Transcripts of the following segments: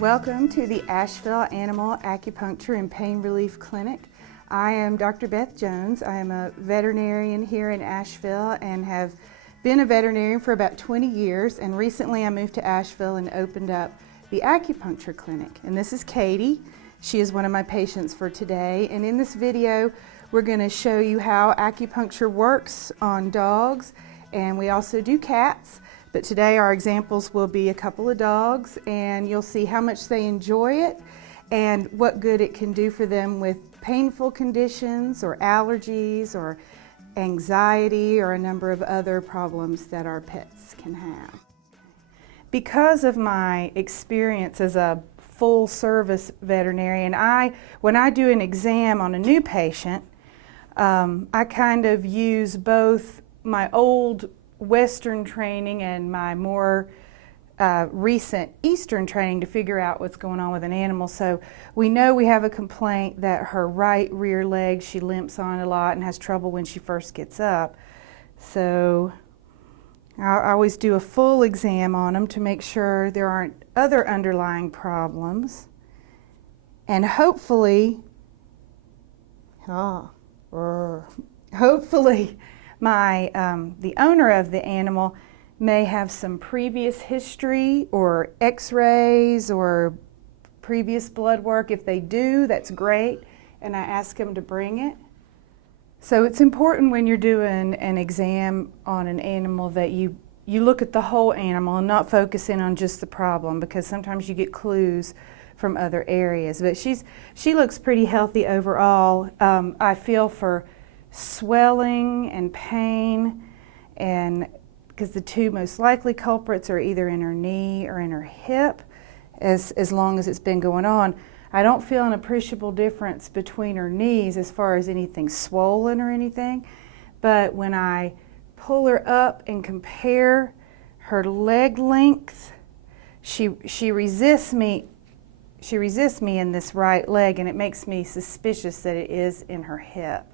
Welcome to the Asheville Animal Acupuncture and Pain Relief Clinic. I am Dr. Beth Jones. I am a veterinarian here in Asheville and have been a veterinarian for about 20 years, and recently I moved to Asheville and opened up the acupuncture clinic. And this is Katie. She is one of my patients for today, and in this video we're going to show you how acupuncture works on dogs, and we also do cats. But today our examples will be a couple of dogs, and you'll see how much they enjoy it and what good it can do for them with painful conditions or allergies or anxiety or a number of other problems that our pets can have. Because of my experience as a full-service veterinarian, when I do an exam on a new patient, I kind of use both my old Western training and my more recent Eastern training to figure out what's going on with an animal. So we know we have a complaint that her right rear leg, she limps on a lot and has trouble when she first gets up. So I always do a full exam on them to make sure there aren't other underlying problems. And hopefully, the owner of the animal may have some previous history or x-rays or previous blood work. If they do, that's great, and I ask them to bring it. So it's important when you're doing an exam on an animal that you look at the whole animal and not focus in on just the problem, because sometimes you get clues from other areas. But she looks pretty healthy overall. I feel for swelling and pain, and because the two most likely culprits are either in her knee or in her hip, as long as it's been going on. I don't feel an appreciable difference between her knees as far as anything swollen or anything, but when I pull her up and compare her leg length, she resists me in this right leg, and it makes me suspicious that it is in her hip.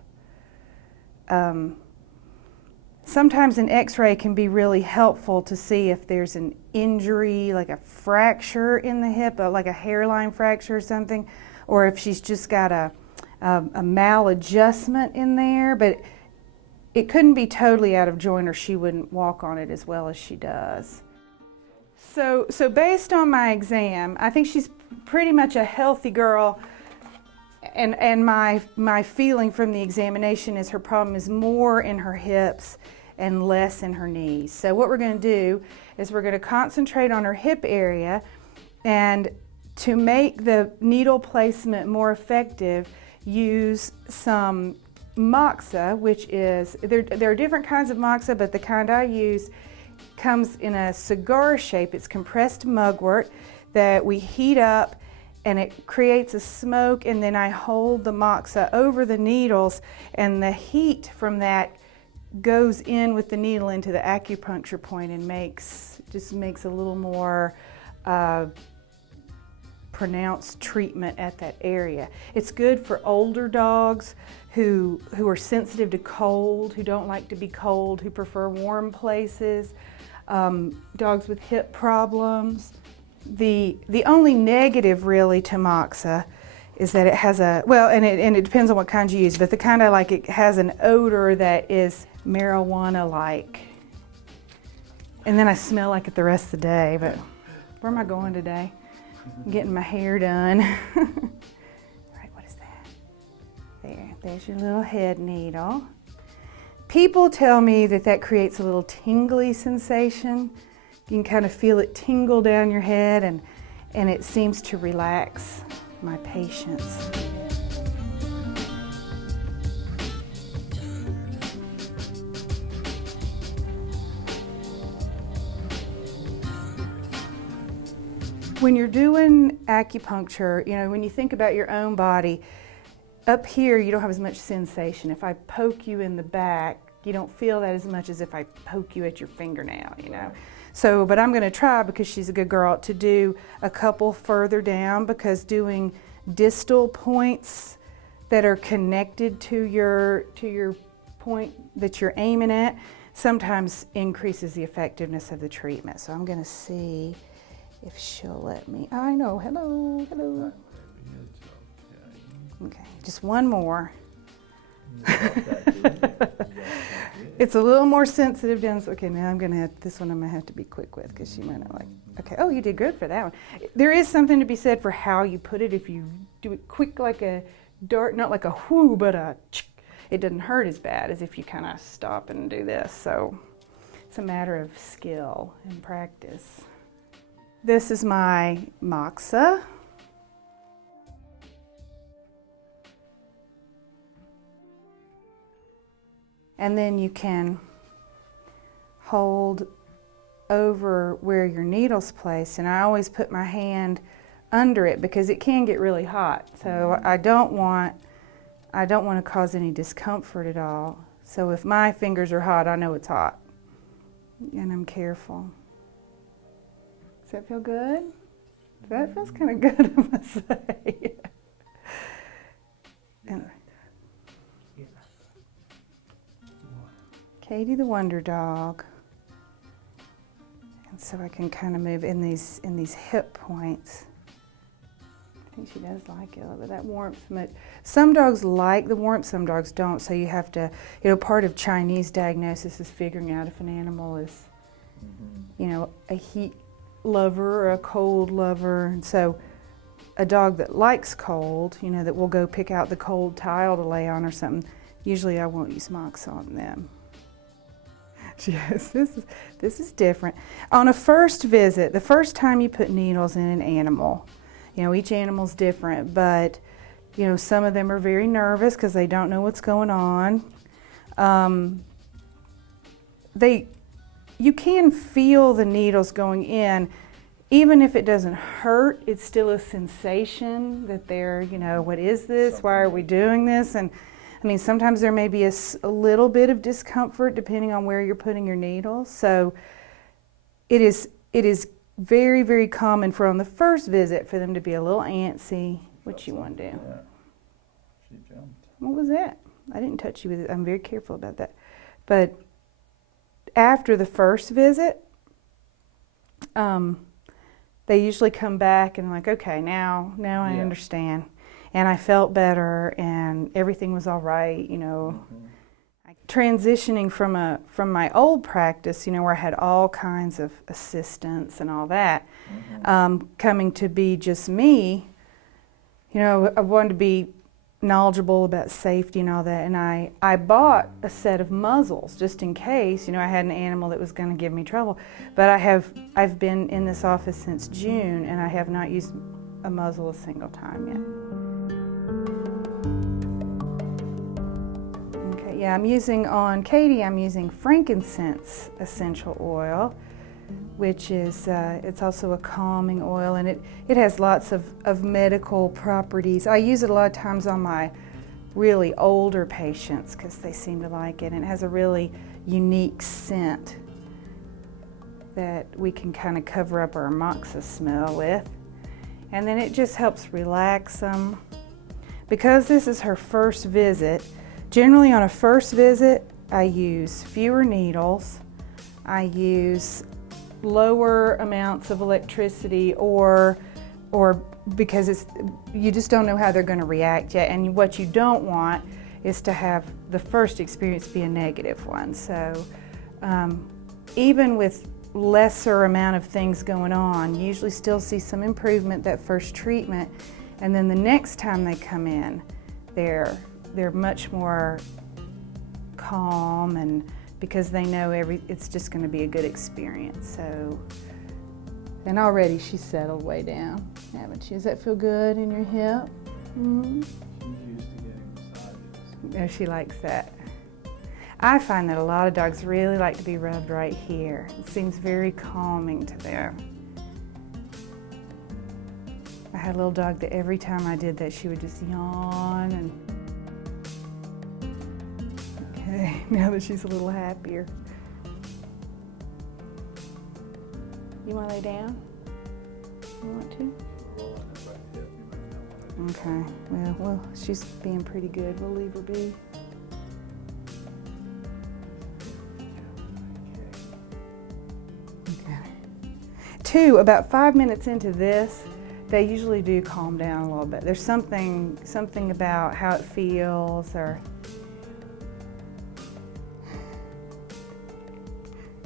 Sometimes an x-ray can be really helpful to see if there's an injury, like a fracture in the hip, like a hairline fracture or something, or if she's just got a maladjustment in there. But it couldn't be totally out of joint, or she wouldn't walk on it as well as she does. So based on my exam, I think she's pretty much a healthy girl. And my feeling from the examination is her problem is more in her hips and less in her knees. So what we're going to do is we're going to concentrate on her hip area, and to make the needle placement more effective, use some moxa, which is, there are different kinds of moxa, but the kind I use comes in a cigar shape. It's compressed mugwort that we heat up, and it creates a smoke, and then I hold the moxa over the needles, and the heat from that goes in with the needle into the acupuncture point and just makes a little more pronounced treatment at that area. It's good for older dogs who are sensitive to cold, who don't like to be cold, who prefer warm places, dogs with hip problems. The only negative really to moxa is that it has and it depends on what kind you use, but the kind I like, it has an odor that is marijuana-like. And then I smell like it the rest of the day, but where am I going today? I'm getting my hair done. All right, what is that? There's your little head needle. People tell me that creates a little tingly sensation. You can kind of feel it tingle down your head, and it seems to relax my patients. When you're doing acupuncture, when you think about your own body, up here you don't have as much sensation. If I poke you in the back, you don't feel that as much as if I poke you at your fingernail, So, but I'm going to try, because she's a good girl, to do a couple further down, because doing distal points that are connected to your point that you're aiming at sometimes increases the effectiveness of the treatment. So I'm going to see if she'll let me. I know, hello, hello. Okay, just one more. It's a little more sensitive down. Okay, now I'm gonna have to be quick with because she might not like. Okay, oh, you did good for that one. There is something to be said for how you put it. If you do it quick like a dart, not like a whoo, but a ch, it doesn't hurt as bad as if you kind of stop and do this. So it's a matter of skill and practice. This is my moxa. And then you can hold over where your needle's placed, and I always put my hand under it because it can get really hot. So I don't want to cause any discomfort at all. So if my fingers are hot, I know it's hot, and I'm careful. Does that feel good? That feels kind of good, I must say. And Katie the Wonder Dog. And so I can kind of move in these hip points. I think she does like it, but that warmth. Some dogs like the warmth, some dogs don't. So you have to, part of Chinese diagnosis is figuring out if an animal is, a heat lover or a cold lover. And so a dog that likes cold, that will go pick out the cold tile to lay on or something, usually I won't use moxa on them. Yes, this is different. On a first visit, the first time you put needles in an animal, each animal's different, but some of them are very nervous because they don't know what's going on. You can feel the needles going in, even if it doesn't hurt. It's still a sensation that they're, what is this? Why are we doing this? And sometimes there may be a little bit of discomfort depending on where you're putting your needles. So it is very, very common for on the first visit for them to be a little antsy. What you want to do? Yeah. She jumped. What was that? I didn't touch you with it. I'm very careful about that. But after the first visit, they usually come back and like, okay, now I understand. And I felt better, and everything was all right, Transitioning from my old practice, where I had all kinds of assistants and all that, coming to be just me, I wanted to be knowledgeable about safety and all that, and I bought a set of muzzles just in case, I had an animal that was going to give me trouble. But I've been in this office since June, and I have not used a muzzle a single time yet. Yeah, I'm using frankincense essential oil, which is, it's also a calming oil, and it has lots of medical properties. I use it a lot of times on my really older patients because they seem to like it, and it has a really unique scent that we can kind of cover up our moxa smell with. And then it just helps relax them. Because this is her first visit, generally on a first visit, I use fewer needles. I use lower amounts of electricity or because you just don't know how they're going to react yet. And what you don't want is to have the first experience be a negative one. So even with lesser amount of things going on, you usually still see some improvement that first treatment. And then the next time they come in, they're much more calm, and because they know it's just going to be a good experience. So, and already she's settled way down, haven't she? Does that feel good in your hip? Mm-hmm. She's used to getting massages. No, she likes that. I find that a lot of dogs really like to be rubbed right here. It seems very calming to them. I had a little dog that every time I did that, she would just yawn. And okay, now that she's a little happier. You want to lay down? You want to? Okay, well, she's being pretty good. We'll leave her be. too, about 5 minutes into this, they usually do calm down a little bit. There's something about how it feels, or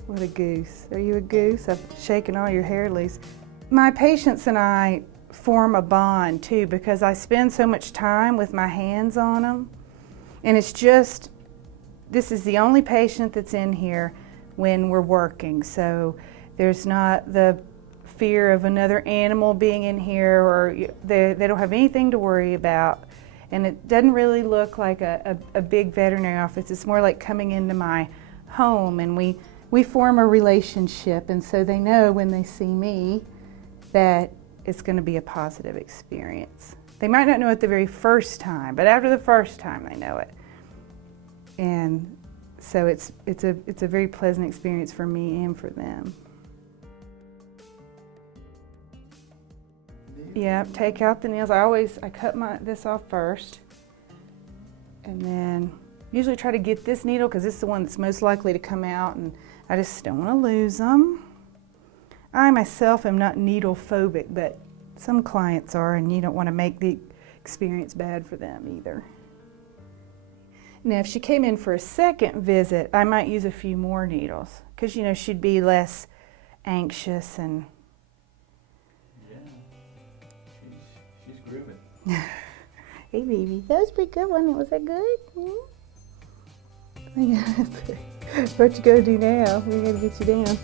what a goose. Are you a goose? I've shaken all your hair loose. My patients and I form a bond too, because I spend so much time with my hands on them, and it's just, this is the only patient that's in here when we're working, so there's not the fear of another animal being in here, or they don't have anything to worry about. And it doesn't really look like a big veterinary office. It's more like coming into my home, and we form a relationship, and so they know when they see me that it's going to be a positive experience. They might not know it the very first time, but after the first time they know it. And so it's a very pleasant experience for me and for them. Yeah, take out the nails. I cut this off first, and then usually try to get this needle because this is the one that's most likely to come out, and I just don't want to lose them. I myself am not needle phobic, but some clients are, and you don't want to make the experience bad for them either. Now, if she came in for a second visit, I might use a few more needles because, you know, she'd be less anxious and. She's grooving. Hey, baby, that was a pretty good one. Was that good? What you gonna do now? We're gonna get you down.